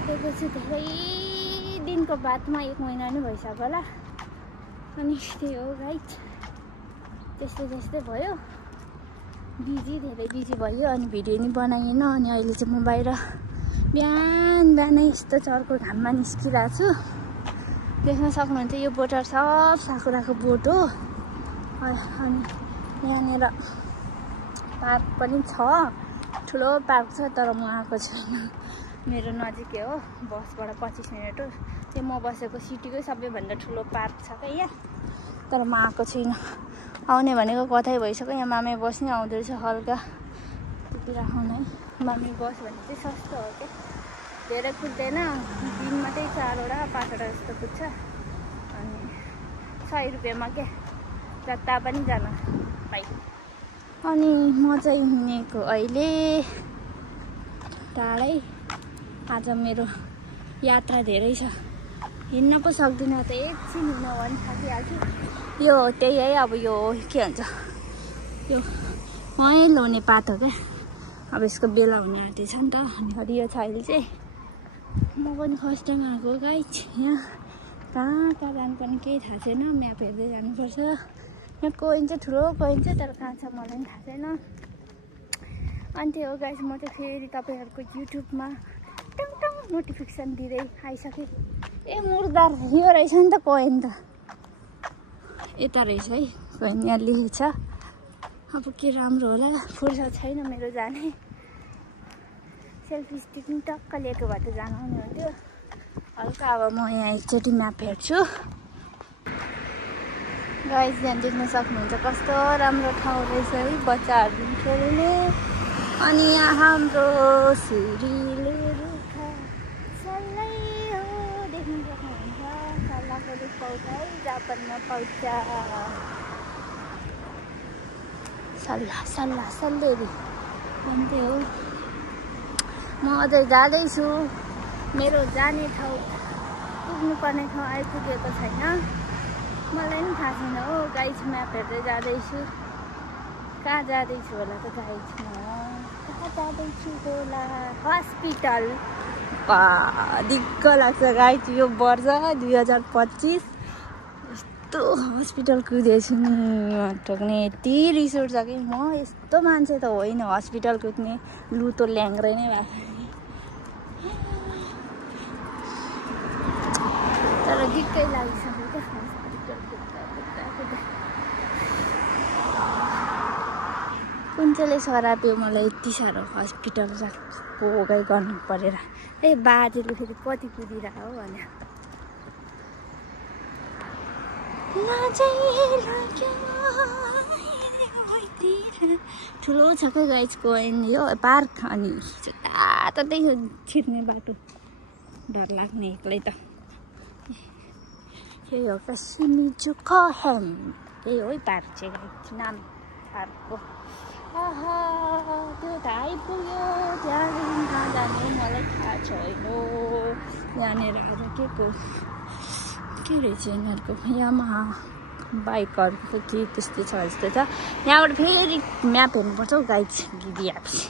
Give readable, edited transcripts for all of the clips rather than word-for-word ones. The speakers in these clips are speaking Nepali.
आइसकेको छु धेरै दिनको बादमा 1 महिना नै भइसक्यो होला अनि त्यही हो गाइज त्यस्तै भयो धेरै बिजी भयो अनि भिडियो नि बनाइएन अनि अहिले चाहिँ म बाहिर बिहानै यस्तो चर्को घाममा निस्किरहेको छु देख्न सक्नुहुन्छ यो बोटर सब साकुराको बोट हो अनि यहाँनिर पार्क पनि छ ठुलो पार्क छ तर म आएको छैन मेरो नजिकै हो बसबाट 25 मिनट हो त्यो म बसेको सिटीकै सबैभन्दा ठुलो पार्क छ क्या यहाँ तर म आएको छैन आउने भनेको कतै भइसक्यो यहाँ मामे बस नै आउँदैछ हल्का त्यति राखौँ है मामे बस भने चाहिँ सस्तो हो क्या धेरै कुद्दैन दिनमा चाहिँ 4वटा 5वटा जस्तो कुद्छ अनि 100 रुपियाँमा के जता पनि जान पाइ अनि म चाहिँ हिँडेको अहिले टाढै आज मेरो यात्रा धेरै छ हिँड्न पो सक्दिनँ त एकछिन हिँड्न भने थाकिहाल्छु यो त्यही है अब यो के भन्छ यो महेलो हुने पात हो क्या अब यसको बेला हुने आँटेछ नि त अनि हरियो छ अहिले चाहिँ म पनि फर्स्ट टाइम आएको गाइज यहाँ कहाँ जानुपर्ने केही थाहा छैन म्याप हेर्दै जानुपर्छ यहाँ कोइन चाहिँ ठुलो कोइन चाहिँ तर कहाँ छ मलाई पनि थाहा छैन अनि त्यो हो गाइज म चाहिँ फेरि तपाईँहरूको युट्युबमा टङ नोटिफिकेसन दिँदै आइसकेँ ए मुर्दार यो रहेछ नि त कोइन त यता रहेछ है कोइन यहाँ लेखेको छ अब के राम्रो होला फुर्सद छैन मेरो जाने सेल्फी स्टिक पनि टक्क लिएको भए त जानु आउने हुन्थ्यो हल्का अब म यहाँ एकचोटि म्याप हेर्छु गाइज यहाँ देख्न सक्नुहुन्छ कस्तो राम्रो ठाउँ रहेछ है बच्चाहरू खेल्ने अनि यहाँ हाम्रो सिरीले रुखा सल्लै हो देख्न सक्नुहुन्छ सल्लाहको रुख पाउँछ है जापानमा पाउँछ सल्लेरी अनि त्यही हो म अझै जाँदैछु मेरो जाने ठाउँ पुग्नुपर्ने ठाउँ आइपुगेको छैन मलाई पनि थाहा छैन हो गाइज म्याप हेर्दै जाँदैछु कहाँ जाँदैछु होला त गाइज म कहाँ जाँदैछु होला हस्पिटल दिक्क लाग्छ गाइज यो वर्ष 2025 यस्तो हस्पिटल कुदेछु नि ठोक्ने यति रिस उठ्छ कि म यस्तो मान्छे त होइन हस्पिटल कुद्ने लुतो ल्याङ्ग्रै नै भएको तर दिक्कै लागिसक्यो क्या हस्पिटल कुद्दा कुन चाहिँले सराप्यो मलाई यति साह्रो हस्पिटल गएको गर्नु परेर ए बाजेले फेरि कति कुदिरहेको हो भने ठुलो छ क्या गाइज कोइन यो पार्क अनि तातै छिर्ने बाटो डर लाग्ने एक्लै त यही हो क्या सिमिजुको हेम त्यही हो पार्क चाहिँ गाइज नाम पार्कको त्यो त आइपुग्यो त्यहाँदेखि कहाँ जाने मलाई थाहा छैन यहाँनिर आएर के रहेछ यिनीहरूको यामाहा बाइकहरूको के त्यस्तै छ जस्तो छ यहाँबाट फेरि म्याप हेर्नुपर्छ हौ गाइज गिदिएपछि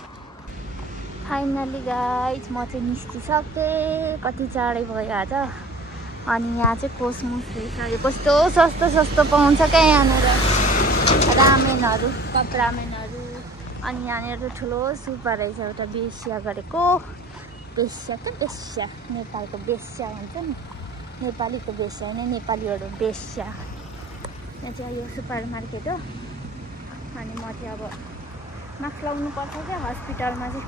फाइनली गाइज म चाहिँ निस्किसकेँ कति चाँडै भयो आज अनि यहाँ चाहिँ कोसमोस रहेछ यो कस्तो सस्तो पाउँछ क्या यहाँनिर रामेनहरू कप रामेनहरू अनि यहाँनिर ठुलो सुपा रहेछ एउटा बेस्या गरेको बेस्या त बेस्या नेपालको बेस्या भन्छ नि नेपालीको बेस्या होइन नेपालीहरू बेस्या यहाँ चाहिँ यो सुपर मार्केट हो अनि म चाहिँ अब मास्क लाउनु पर्छ क्या हस्पिटलमा चाहिँ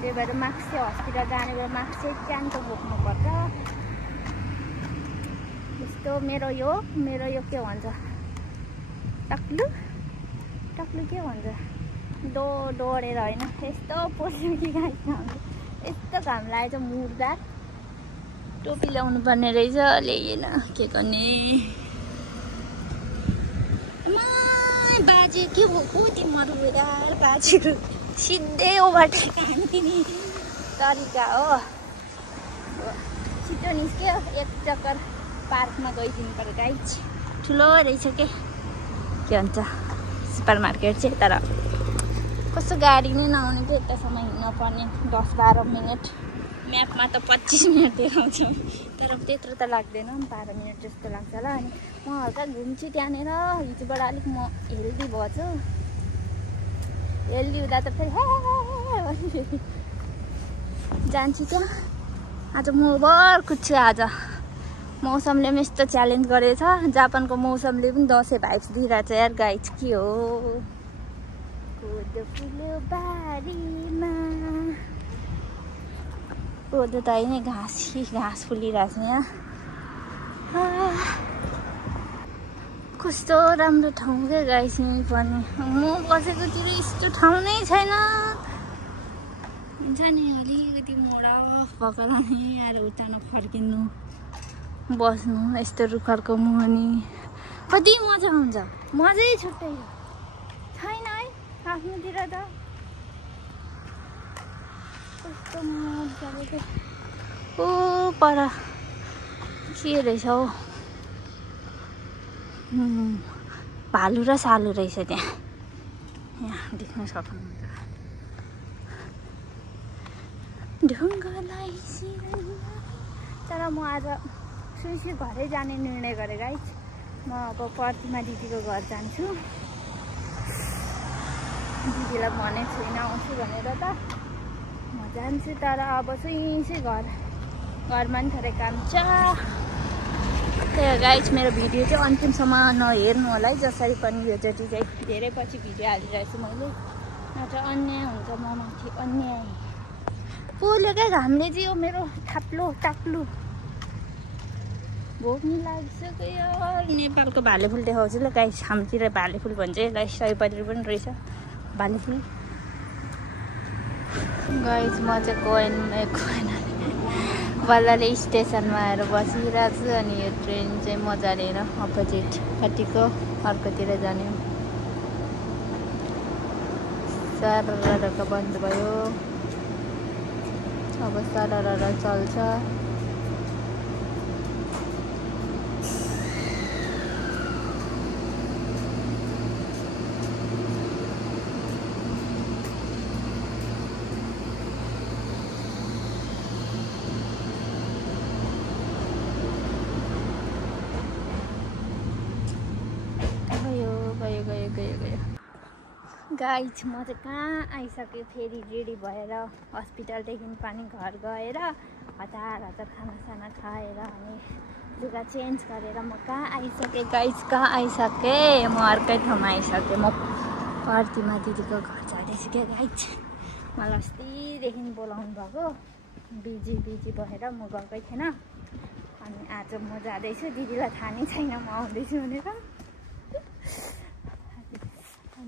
त्यही भएर मास्क चाहिँ हस्पिटल जाने बेला मास्क चाहिँ च्यानको बोक्नुपर्छ यस्तो मेरो यो के भन्छ टक्लु के भन्छ डोडेर होइन यस्तो पोल्यो कि गाइस यस्तो घाम लागेछ मुर्दार टोपी ल्याउनु पर्ने रहेछ ल्याइएन के गर्ने बाजे के भएको तिमीहरू उदार बाजेको सिधै ओभरटेक हान्ने तरिका हो छिटो निस्क्यो एक चक्कर पार्कमा गइदिनु पर्यो गाइज ठुलो रहेछ के भन्छ सुपर मार्केट चाहिँ तर कस्तो गाडी नै नआउने थियो यतासम्म हिँड्न पर्ने 10-12 मिनट म्यापमा त 25 मिनट देखाउँछ तर त्यत्रो त लाग्दैन 12 मिनट जस्तो लाग्छ होला। अनि म हल्का घुम्छु त्यहाँनिर। हिजोबाट अलिक म हेल्दी भएछु। हेल्दी हुँदा त फेरि जान्छु त्यहाँ। आज म ओभर कुद्छु। आज मौसमले पनि यस्तो च्यालेन्ज गरेछ। जापानको मौसमले पनि दसैँ भाइब्स दिइरहेछ यार गाइज। के हो कोदो फुल्यो बारीमा। कोदो त होइन घाँस फुलिरहेछ यहाँ। कस्तो राम्रो ठाउँ क्या गाइस यहीँ पनि। म बसेकोतिर यस्तो ठाउँ नै छैन। हुन्छ नि अलिकति मोडा पकाएर आएर उता फर्किनु बस्नु यस्तो रुखहरूको मुहानी कति मजा आउँछ। मजै छुट्टै छैन है आफ्नोतिर त। कस्तो मजाको ओ पर के रहेछ हौ भालु र सालु रहेछ त्यहाँ। यहाँ देख्न सक्नुहुन्छ। ढुङ्गालाई तर म आज सुई घरै जाने निर्णय गरेँ गाइस। म अब प्रतिमा दिदीको घर जान्छु। दिदीलाई भनेको छुइनँ आउँछु भनेर त म जान्छु। तर अब सुई घरमा नि थोरै काम छ। त्यही गाइस मेरो भिडियो चाहिँ अन्तिमसम्म नहेर्नु होला है। जसरी पनि योचोटि चाहिँ धेरै पछि भिडियो हालिरहेको छु मैले। नत्र अन्याय हुन्छ म माथि अन्याय। पोल्यो क्या घामले चाहिँ यो मेरो टाप्लो भोग्नु लागिसक्यो। नेपालको भाले फुल देखाउँछु ल गाइस। हाम्रोतिर भाले फुल भन्छ यसलाई। सयपत्री पनि रहेछ भाले फुल। गाइस म चाहिँ कोइन बल्लले स्टेसनमा आएर बसिरहेको छु। अनि यो ट्रेन चाहिँ मजा लिएर अपोजिटपट्टिको अर्कोतिर जाने। सरररक बन्द भयो। अब सररर चल्छ। गयो गाइस म चाहिँ कहाँ आइसकेँ। फेरि रेडी भएर हस्पिटलदेखि पनि घर गएर हतार खानासाना खाएर अनि लुगा चेन्ज गरेर म कहाँ आइसकेँ गाइस। कहाँ आइसकेँ म अर्कै ठाउँमा आइसकेँ। म प्रतिमा दिदीको घर जाँदैछु क्या गाइस। मलाई अस्तिदेखि बोलाउनु भएको। बिजी भएर म गएकै थिएन। अनि आज म जाँदैछु। दिदीलाई थाहा नै छैन म आउँदैछु भनेर।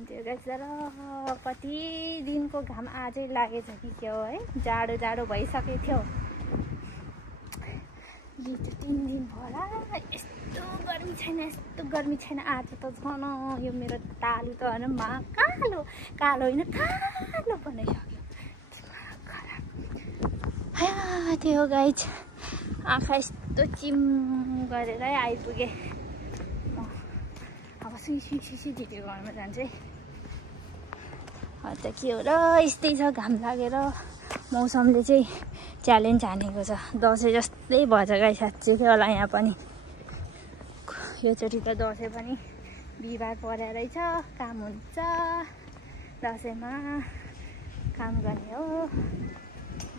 त्यो गाइस र कति दिनको घाम आजै लागेछ कि क्या हो है। जाडो भइसकेको थियो। यो त 3 दिन भयो होला। यस्तो गर्मी छैन आज त झन्। यो मेरो तालु त होइन कालो होइन कालो बनाइसक्यो। त्यो हो गाइस। आँखा यस्तो चिम गरेरै आइपुगेँ। अब सुई दिदीको घरमा जान्छु है। त के हो र यस्तै छ घाम लागेर। मौसमले चाहिँ च्यालेन्ज हानेको छ। दसैँ जस्तै भएछ गाइस साँच्चै थियो होला यहाँ पनि। योचोटि त दसैँ पनि बिहिबार परेर रहेछ। काम हुन्छ दसैँमा। काम गर्ने हो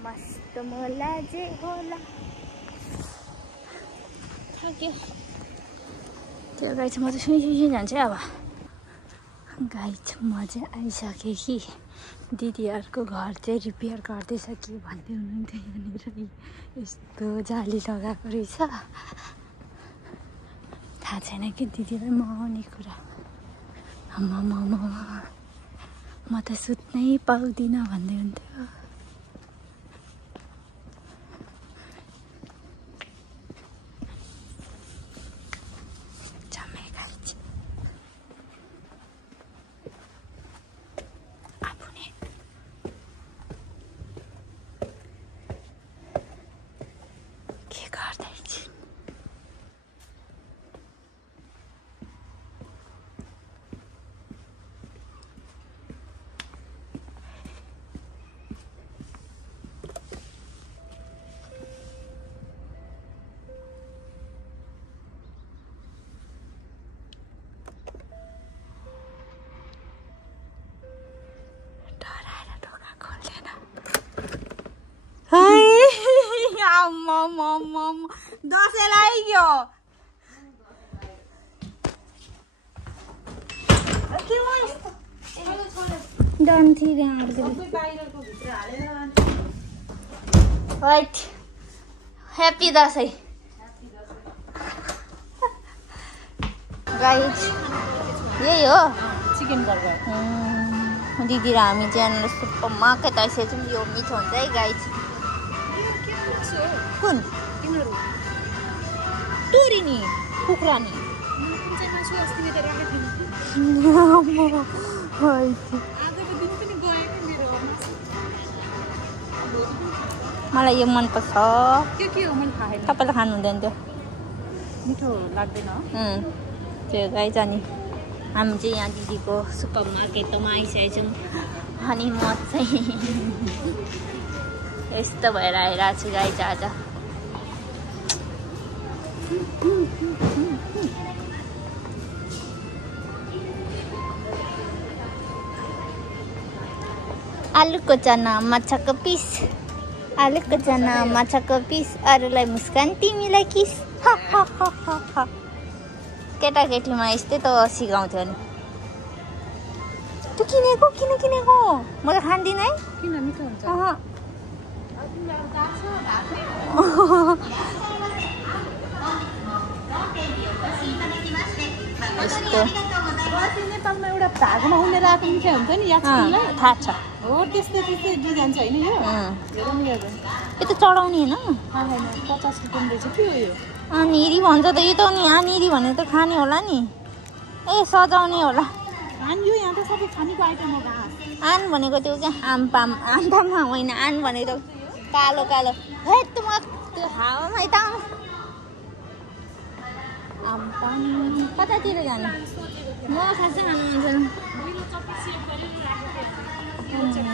मस्त मोला जे होला। त्यो गाइस म चाहिँ सुई जान्छु अब। गाइस म चाहिँ आइसकेँ कि दिदीहरूको घर चाहिँ रिपेयर गर्दैछ कि भन्दै हुनुहुन्थ्यो। यहाँनिर यस्तो जाली लगाएको रहेछ। थाहा छैन कि दिदीलाई म आउने कुरा। म त सुत्नै पाउँदिनँ भन्दै हुन्थ्यो। डन्थी राइट ह्याप्पी दसैँ गाइस यही हो चिकन बर्गर दिदी र हामी चाहिँ सुपमा केटाइसकेको छौँ यो मिठो हुन्छ है गाइस कुन टुरी नि कुखुरा नि मलाई यो मनपर्छ तपाईँलाई खानु हुँदैन त्यो मिठो लाग्दैन त्यो गाई जाने हामी चाहिँ यहाँ दिदीको सुपर मार्केटमा आइसकेको छौँ अनि म चाहिँ यस्तो भएर आइरहेको छु गाई चाहिँ आज आलुको चना माछाको पिस आलुको चना माछाको पिस अरूलाई मुस्कान तिमीलाई किस केटाकेटीमा यस्तै त सिकाउँथ्यो नि त्यो किनेको किन किनेको म त खान्दिनँ है किन मिठो हुन्छ यस्तो नेपालमा एउटा भागमा उमेर आएको मिठाई हुन्छ नि याद छ थाहा छ हो त्यस्तै त्यस्तै डिजाइन छ होइन यो यो त चढाउने होइन 50 रुपियाँ रहेछ के हो यो आनिरी भन्छ त यो त नि आनिरी भनेर त खाने होला नि ए सजाउने होला यो यहाँ त सबै खानेको आइटम हो घाँस आन भनेको त्यो क्या आमपाम आमपाममा होइन आन भनेको कालो कालो है त्यो हावामा यता आमपाम कतातिर जाने म खासै खानु मन छैन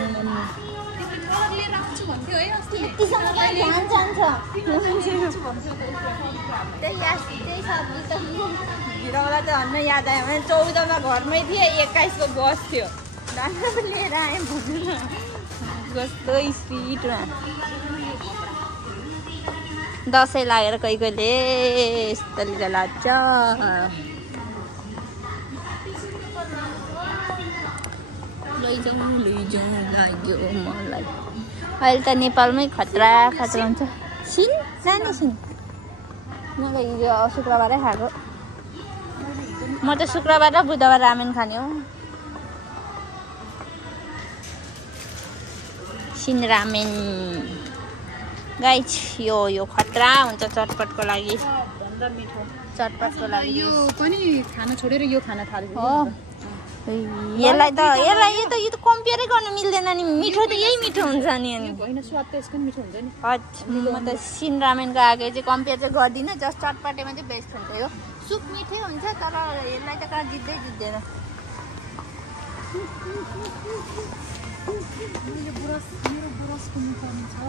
गिराउला त भन्न याद आयो भने 14मा घरमै थिएँ 21 को बस थियो दाना लिएर आएँ भन्नु कस्तो स्पिडमा दसैँ लागेर कोही कोहीले यस्तो लिएर लाग्छ लैजाउँ लाग्यो मलाई अहिले त नेपालमै खतरा खतरा हुन्छ सिन जाने सिन मलाई हिजो शुक्रबारै खाएको म त शुक्रबार र बुधबार रामेन खाने हो सिन रामेन गाइस यो खतरा हुन्छ चटपटको लागि चटपटको लागि यो पनि खाना छोडेर यो खाना थाल्यो हो यसलाई त यो त कम्पेयरै गर्न मिल्दैन नि मिठो त यही मिठो हुन्छ नि अनि होइन स्वाद त यसको मिठो हुन्छ नि हट म त सिन रामेनको आगे चाहिँ कम्पेयर चाहिँ गर्दिनँ जस्ट चटपटेमा चाहिँ बेस्ट हुन्छ यो सुप मिठै हुन्छ तर यसलाई त कहाँ जित्दैन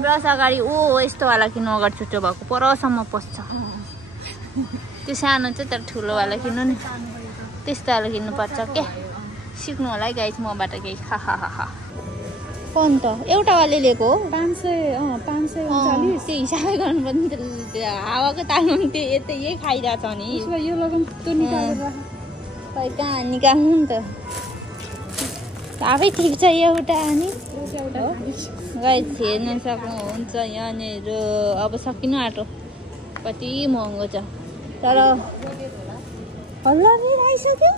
ब्रस अगाडि यस्तोवाला किन्नु अगाडि छुट्टो भएको परसम्म पस्छ त्यो सानो चाहिँ तर ठुलोवाला किन्नु नि त्यस्तोवाला किन्नुपर्छ क्या सिक्नु होला है गाइस मबाट केही खा फोन त एउटावाले लिएको हो 540 त्यो हिसाबै गर्नुपर्ने त हावाको तालमा त्यो यही खाइरहेछ नि यो लगाउँ त्यो निकालेर खै कहाँ निकाल्नु नि त आफै ठिक छ एउटा अनि गाइस हेर्न सक्नुहुन्छ यहाँनिर अब सकिनु आँटो कति महँगो छ तर हल्ला नि आइसक्यो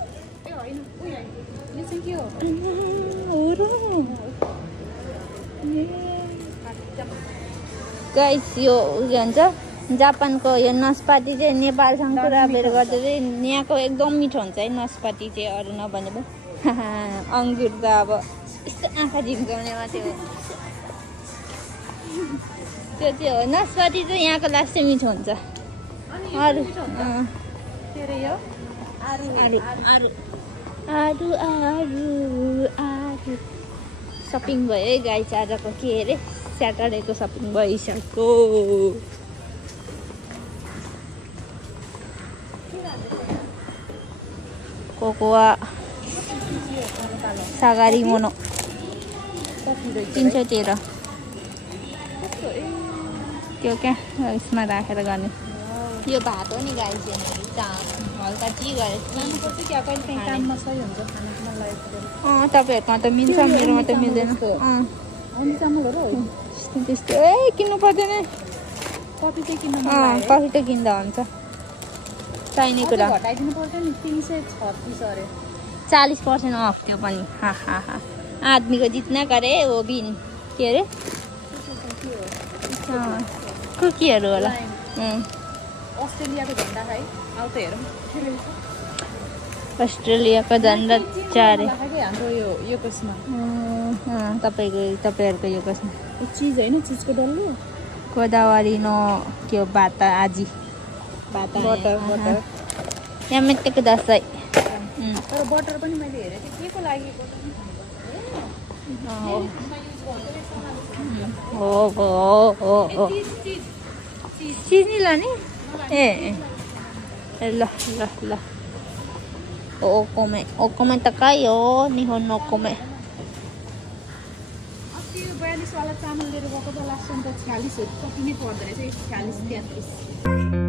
गाइस यो के भन्छ जापानको यो नास्पाती चाहिँ नेपालसँग पुरा बेर गर्दा चाहिँ यहाँको एकदम मिठो हुन्छ है नास्पाती चाहिँ अरू नभने पनि अङ्गुर त अब यस्तो आँखा झिम्काउने मात्रै हो त्यो चाहिँ हो नास्पाती चाहिँ यहाँको लास्टै मिठो हुन्छ अरू आरू सपिङ भयो है गाइस आजको के अरे स्याटरडेको सपिङ भइसक्यो कोकोआ सागारी मोनो 313 त्यो क्या यसमा राखेर गर्ने यो भात हो नि गाइस हल्का टी गरेर जानुपर्छ क्या कहिले काहीँ काममा सही हुन्छ खानाको मन लागेको तपाईँहरूकोमा त मिल्छ मेरोमा त मिल्दैन अनि चामलहरू त्यस्तो ए किन्नु पर्दैन कफी चाहिँ किन्न कफी त किन्दा हुन्छ चाहिने कुरा घटाइदिनु पर्छ नि 336 अरे 40% अफ त्यो पनि आदमी को जितना करे वो भी के अरे कुकीहरू होला अस्ट्रेलियाको झन्डा है आउ त हेरौँ अस्ट्रेलियाको झन्डा चारे हाम्रो यो कसमा तपाईँहरूको यो कसमा चिज होइन चिजको डल्लो गोदावरी नो के बाता आजी बटर यहाँ मेटेको दसैँ तर बटर पनि मैले हेरेको थिएँ के को लागि हो चिज नि लाने ए ल ल ल ओकोमे त कहीँ हो निहोन ओकोमे 42 वाला चामल लिएर गएको त लास्ट टाइम त 46 हो कति नै पर्दो रहेछ 46 33